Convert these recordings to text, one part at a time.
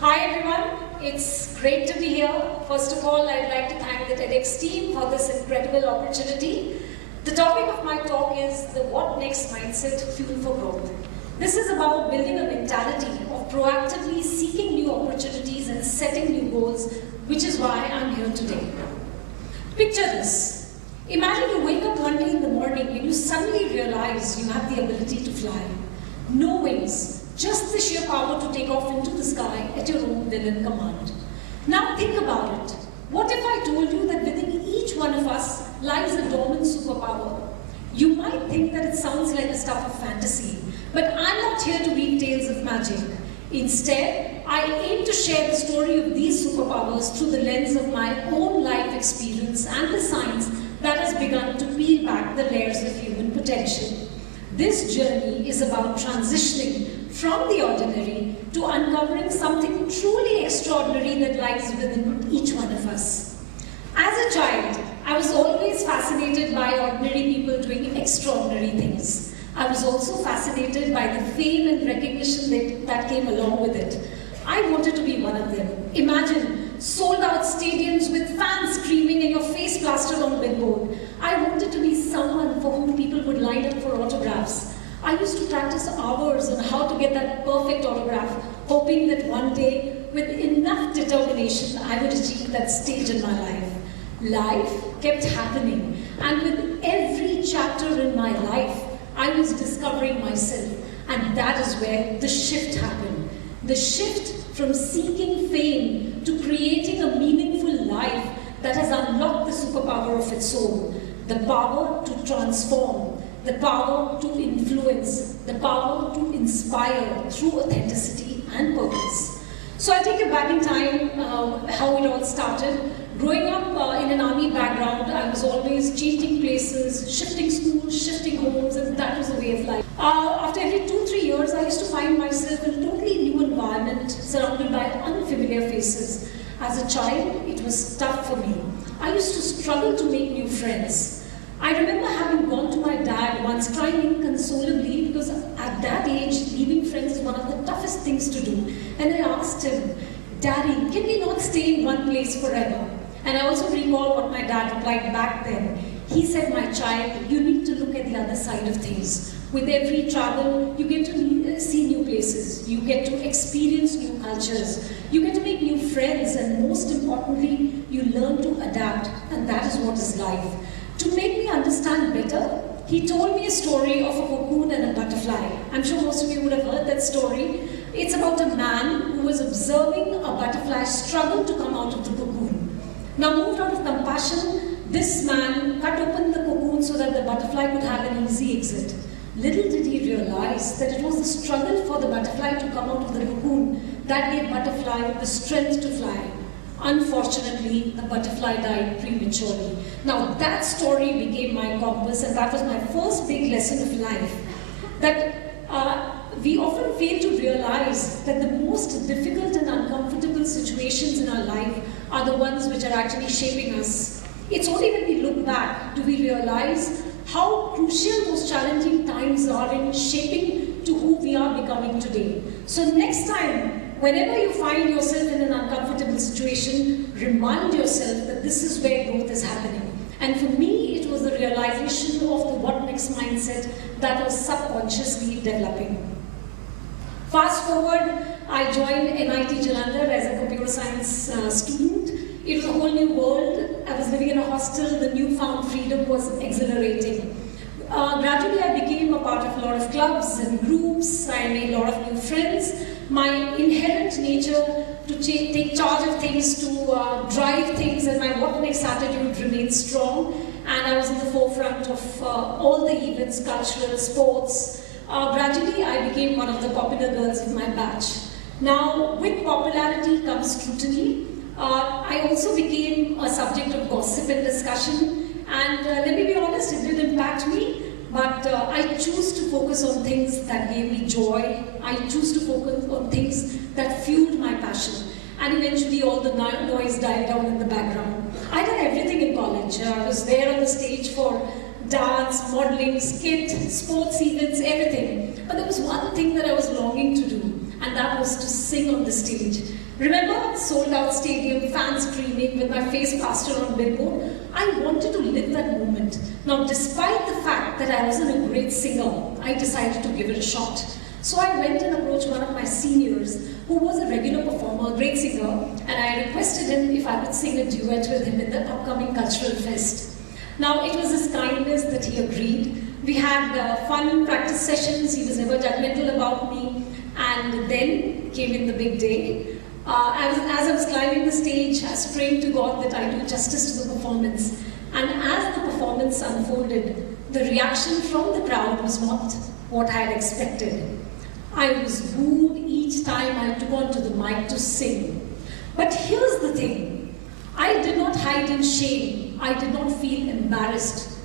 Hi everyone, it's great to be here. First of all, I'd like to thank the TEDx team for this incredible opportunity. The topic of my talk is the What Next Mindset, Fuel for Growth. This is about building a mentality of proactively seeking new opportunities and setting new goals, which is why I'm here today. Picture this. Imagine you wake up one day in the morning and you suddenly realize you have the ability to fly. No wings, just the sheer power to take off into the sky at your own will and command. Now think about it. What if I told you that within each one of us lies a dormant superpower? You might think that it sounds like the stuff of fantasy, but I'm not here to weave tales of magic. Instead, I aim to share the story of these superpowers through the lens of my own life experience and the science that has begun to peel back the layers of human potential. This journey is about transitioning from the ordinary to uncovering something truly extraordinary that lies within each one of us. As a child, I was always fascinated by ordinary people doing extraordinary things. I was also fascinated by the fame and recognition that came along with it. I wanted to be one of them. Imagine sold-out stadiums with fans screaming and your face plastered on a billboard. I wanted to be someone for whom people would line up for autographs. I used to practice hours on how to get that perfect autograph, hoping that one day, with enough determination, I would achieve that stage in my life. Life kept happening, and with every chapter in my life, I was discovering myself, and that is where the shift happened. The shift from seeking fame to creating a meaningful life that has unlocked the superpower of its soul, the power to transform, the power to influence, the power to inspire through authenticity and purpose. So I take you back in time, how it all started. Growing up in an army background, I was always changing places, shifting schools, shifting homes, and that was a way of life. After every 2-3 years, I used to find myself in a totally new environment, surrounded by unfamiliar faces. As a child, it was tough for me. I used to struggle to make new friends. I remember having gone to my dad once crying inconsolably because at that age, leaving friends is one of the toughest things to do. And I asked him, "Daddy, can we not stay in one place forever?" And I also recall what my dad replied back then. He said, "My child, you need to look at the other side of things. With every travel, you get to see new places. You get to experience new cultures. You get to make new friends. And most importantly, you learn to adapt. And that is what is life." To make me understand better, he told me a story of a cocoon and a butterfly. I'm sure most of you would have heard that story. It's about a man who was observing a butterfly struggle to come out of the cocoon. Now, moved out of compassion, this man cut open the cocoon so that the butterfly could have an easy exit. Little did he realize that it was the struggle for the butterfly to come out of the cocoon that gave butterfly the strength to fly. Unfortunately, the butterfly died prematurely. Now, that story became my compass, and that was my first big lesson of life. That we often fail to realize that the most difficult and uncomfortable situations in our life are the ones which are actually shaping us. It's only when we look back do we realize how crucial those challenging times are in shaping to who we are becoming today. So next time, whenever you find yourself in an uncomfortable situation, remind yourself that this is where growth is happening. And for me, it was the realization of the What Next mindset that was subconsciously developing. Fast forward, I joined NIT Jalandhar as a computer science student. It was a whole new world. I was living in a hostel. The newfound freedom was exhilarating. Gradually, I became a part of a lot of clubs and groups. I made a lot of new friends. My inherent nature to take charge of things, to drive things, and my what next attitude remained strong. And I was in the forefront of all the events, cultural, sports. Gradually, I became one of the popular girls of my batch. Now, with popularity comes scrutiny. I also became a subject of gossip and discussion. And let me be honest, it did impact me. But I choose to focus on things that gave me joy. I choose to focus on things that fueled my passion. And eventually all the noise died down in the background. I did everything in college. I was there on the stage for dance, modeling, skit, sports events, everything. But there was one thing that I was longing to do. and that was to sing on the stage. Remember, sold out stadium, fans screaming, with my face plastered on billboard? I wanted to live that moment. Now, despite the fact that I wasn't a great singer, I decided to give it a shot. So I went and approached one of my seniors, who was a regular performer, a great singer, and I requested him if I could sing a duet with him in the upcoming cultural fest. Now, it was his kindness that he agreed. We had fun practice sessions. He was never judgmental about me. And then came in the big day. As I was climbing the stage, I was praying to God that I do justice to the performance. And as the performance unfolded, the reaction from the crowd was not what I had expected. I was booed each time I took onto the mic to sing. But here's the thing. I did not hide in shame. I did not feel embarrassed.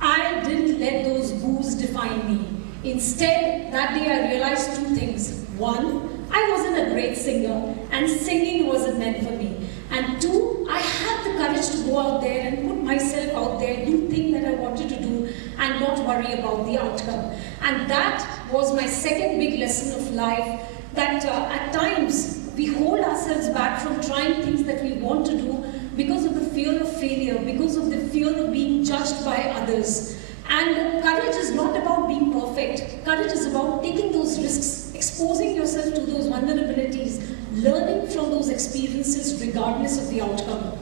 I didn't let those boos define me. Instead, that day I realized two things. One, I wasn't a great singer, and singing wasn't meant for me. And two, I had the courage to go out there and put myself out there, do things that I wanted to do, and not worry about the outcome. And that was my second big lesson of life, that at times we hold ourselves back from trying things that we want to do because of the fear of failure, because of the fear of being judged by others. And courage is not about being perfect. Courage is about taking those risks, exposing yourself to those vulnerabilities, learning from those experiences regardless of the outcome.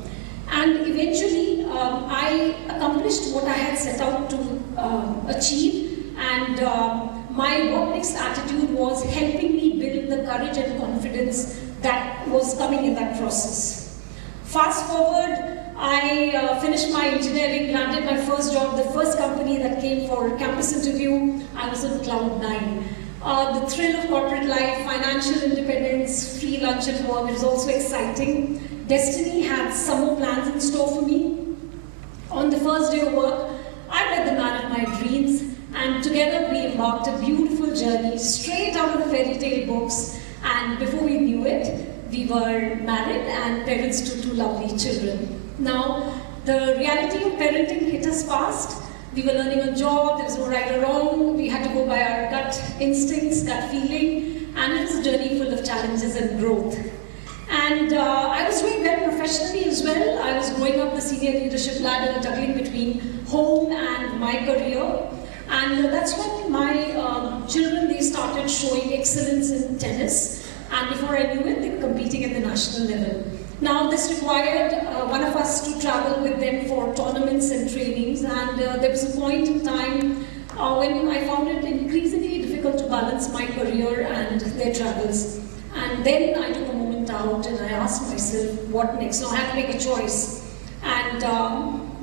And eventually, I accomplished what I had set out to achieve, and my what next attitude was helping me build the courage and confidence that was coming in that process. Fast forward, I finished my engineering, landed my first job, the first company that came for campus interview. I was on cloud 9. The thrill of corporate life, financial independence, free lunch at work, it was also exciting. Destiny had some more plans in store for me. On the first day of work, I met the man of my dreams, and together we embarked a beautiful journey straight out of the fairy tale books, and before we knew it, we were married and parents to two lovely children. Now, the reality of parenting hit us fast. We were learning a job, there was no right or wrong, we had to go by our gut instincts, gut feeling, and it was a journey full of challenges and growth. And I was doing well professionally as well. I was going up the senior leadership ladder, juggling between home and my career. And that's when my children, they started showing excellence in tennis. And before I knew it, they were competing at the national level. Now, this required one of us to travel with them for tournaments and trainings, and there was a point in time when I found it increasingly difficult to balance my career and their travels. And then I took a moment out and I asked myself, what next? Now, I had to make a choice. And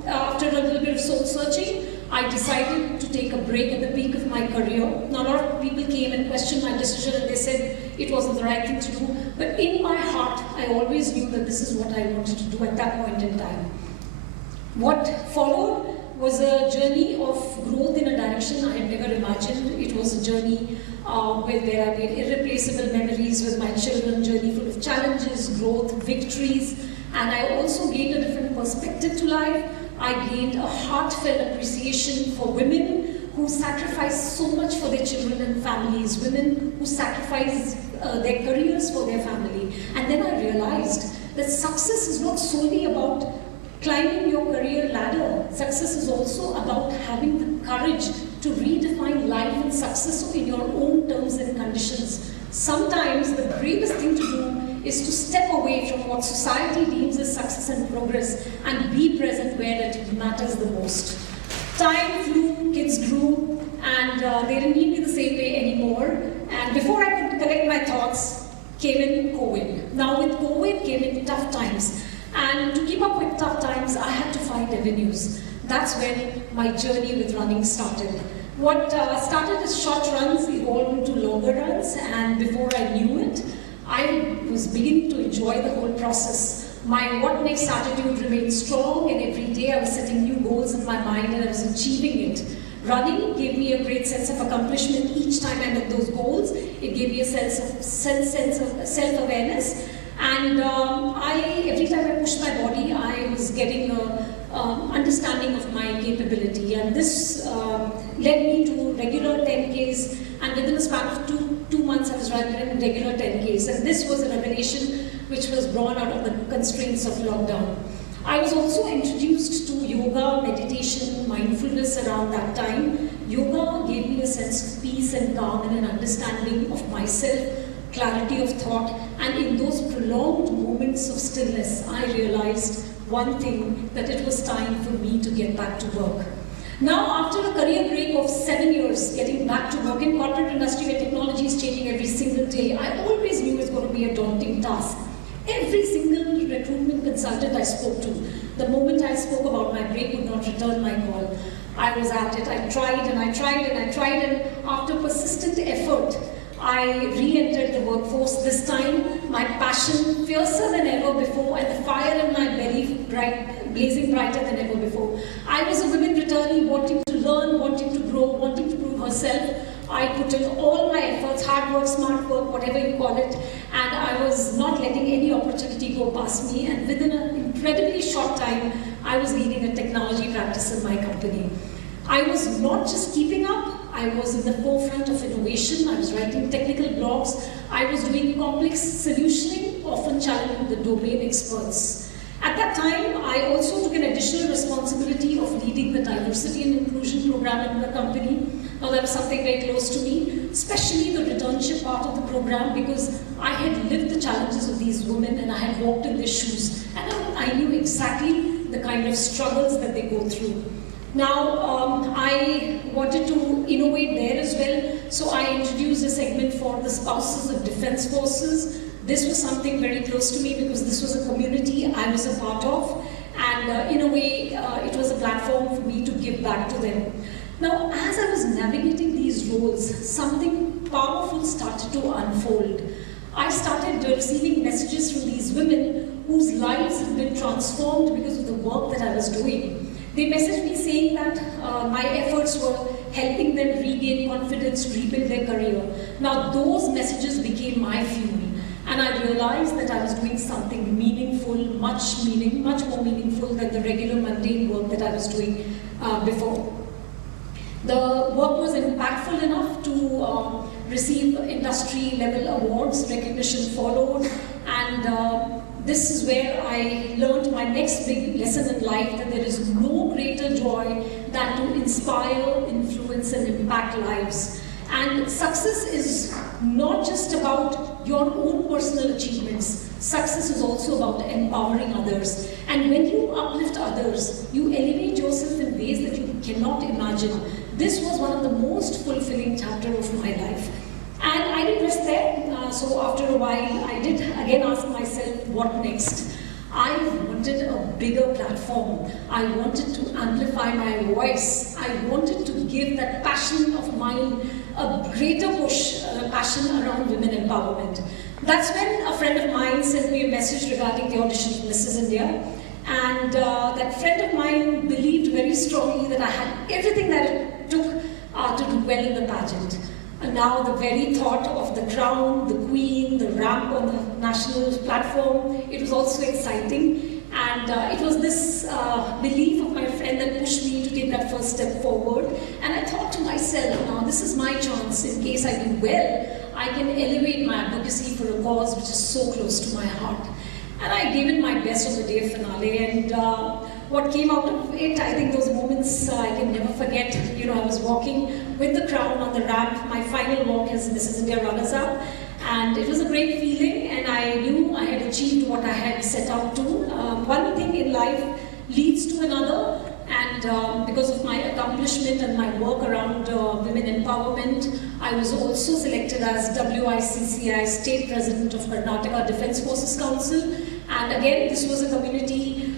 after a little bit of soul searching, I decided to take a break at the peak of my career. Now, a lot of people came and questioned my decision, and they said it wasn't the right thing to do. But in my heart, I always knew that this is what I wanted to do at that point in time. What followed was a journey of growth in a direction I had never imagined. It was a journey where I made irreplaceable memories with my children, journey full of challenges, growth, victories, and I also gained a different perspective to life. I gained a heartfelt appreciation for women who sacrifice so much for their children and families, women who sacrifice their careers for their family. And then I realized that success is not solely about climbing your career ladder. Success is also about having the courage to redefine life and success in your own terms and conditions. Sometimes the bravest thing to do is to step away from what society deems as success and progress and be present where it matters the most. Time flew, kids grew, and they didn't need me the same way anymore. And before I could collect my thoughts, came in COVID. Now with COVID came in tough times. And to keep up with tough times, I had to find avenues. That's when my journey with running started. What started as short runs evolved into longer runs, and before I knew it, I was beginning to enjoy the whole process. My what next attitude remained strong, and every day I was setting new goals in my mind and I was achieving it. Running gave me a great sense of accomplishment each time I met those goals. It gave me a sense of self-awareness. And every time I pushed my body, I was getting an understanding of my capability. And this led me to regular 10Ks and within a span of two months I was running regular 10Ks, and this was a revelation which was born out of the constraints of lockdown. I was also introduced to yoga, meditation, mindfulness around that time. Yoga gave me a sense of peace and calm and an understanding of myself, clarity of thought, and in those prolonged moments of stillness, I realized one thing, that it was time for me to get back to work. Now, after a career break of 7 years, getting back to work in corporate industry where technology is changing every single day, I always knew it's going to be a daunting task. Every single recruitment consultant I spoke to, the moment I spoke about my break, would not return my call. I was at it. I tried and I tried and I tried, and after persistent effort, I re-entered the workforce. This time, my passion fiercer than ever before, and the fire in my belly blazing brighter than ever before. I was a women returnee, wanting to learn, wanting to grow, wanting to prove herself. I put in all my efforts, hard work, smart work, whatever you call it, and I was not letting any opportunity go past me. And within an incredibly short time, I was leading a technology practice in my company. I was not just keeping up, I was in the forefront of innovation. I was writing technical blogs. I was doing complex solutioning, often challenging the domain experts. At that time, I also took an additional responsibility of leading the diversity and inclusion program in the company. Now, that was something very close to me, especially the returnship part of the program, because I had lived the challenges of these women and I had walked in their shoes, and I knew exactly the kind of struggles that they go through. Now, I wanted to innovate there as well, so I introduced a segment for the spouses of defense forces. This was something very close to me because this was a community I was a part of, and in a way, it was a platform for me to give back to them. Now, as I was navigating these roles, something powerful started to unfold. I started receiving messages from these women whose lives had been transformed because of the work that I was doing. They messaged me saying that my efforts were helping them regain confidence, rebuild their career. Now, those messages became my fuel, and I realized that I was doing something meaningful, much more meaningful than the regular mundane work that I was doing before. The work was impactful enough to receive industry-level awards, recognition followed, and this is where I learned my next big lesson in life, that there is no greater joy than to inspire, influence, and impact lives. And success is not just about your own personal achievements. Success is also about empowering others. And when you uplift others, you elevate yourself in ways that you cannot imagine. This was one of the most fulfilling chapters of my life. And I didn't rest there. So after a while, I did again ask myself, what next? I wanted a bigger platform. I wanted to amplify my voice. I wanted to give that passion of mine a greater push, passion around women empowerment. That's when a friend of mine sent me a message regarding the audition for Mrs. India. And that friend of mine believed very strongly that I had everything that it took to do well in the pageant. And now the very thought of the crown, the queen, the ramp on the national platform, it was also exciting. And it was this belief of my friend that pushed me to take that first step forward. And I thought to myself, now this is my chance. In case I do well, I can elevate my advocacy for a cause which is so close to my heart. And I gave it my best on the day finale. And what came out of it, I think those moments I can never forget. You know, I was walking with the crown on the ramp, my final walk as Mrs. India runners-up, and it was a great feeling, and I knew I had achieved what I had set out to. One thing in life leads to another, and because of my accomplishment and my work around women empowerment, I was also selected as WICCI State President of Karnataka Defence Forces Council. And again, this was a community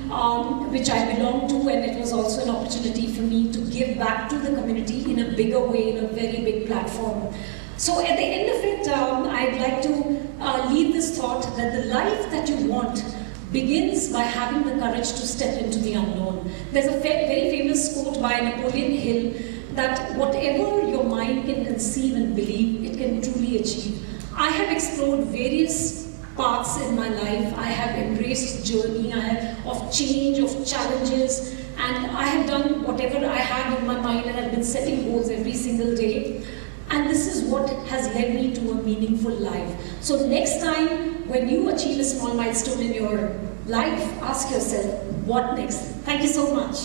which I belonged to, and it was also an opportunity for me to give back to the community in a bigger way, in a very big platform. So at the end of it, I'd like to leave this thought that the life that you want begins by having the courage to step into the unknown. There's a very famous quote by Napoleon Hill that whatever your mind can conceive and believe, it can truly achieve. I have explored various paths in my life. I have embraced journey of change, of challenges, and I have done whatever I have in my mind, and I've been setting goals every single day. And this is what has led me to a meaningful life. So next time, when you achieve a small milestone in your life, ask yourself, what next? Thank you so much.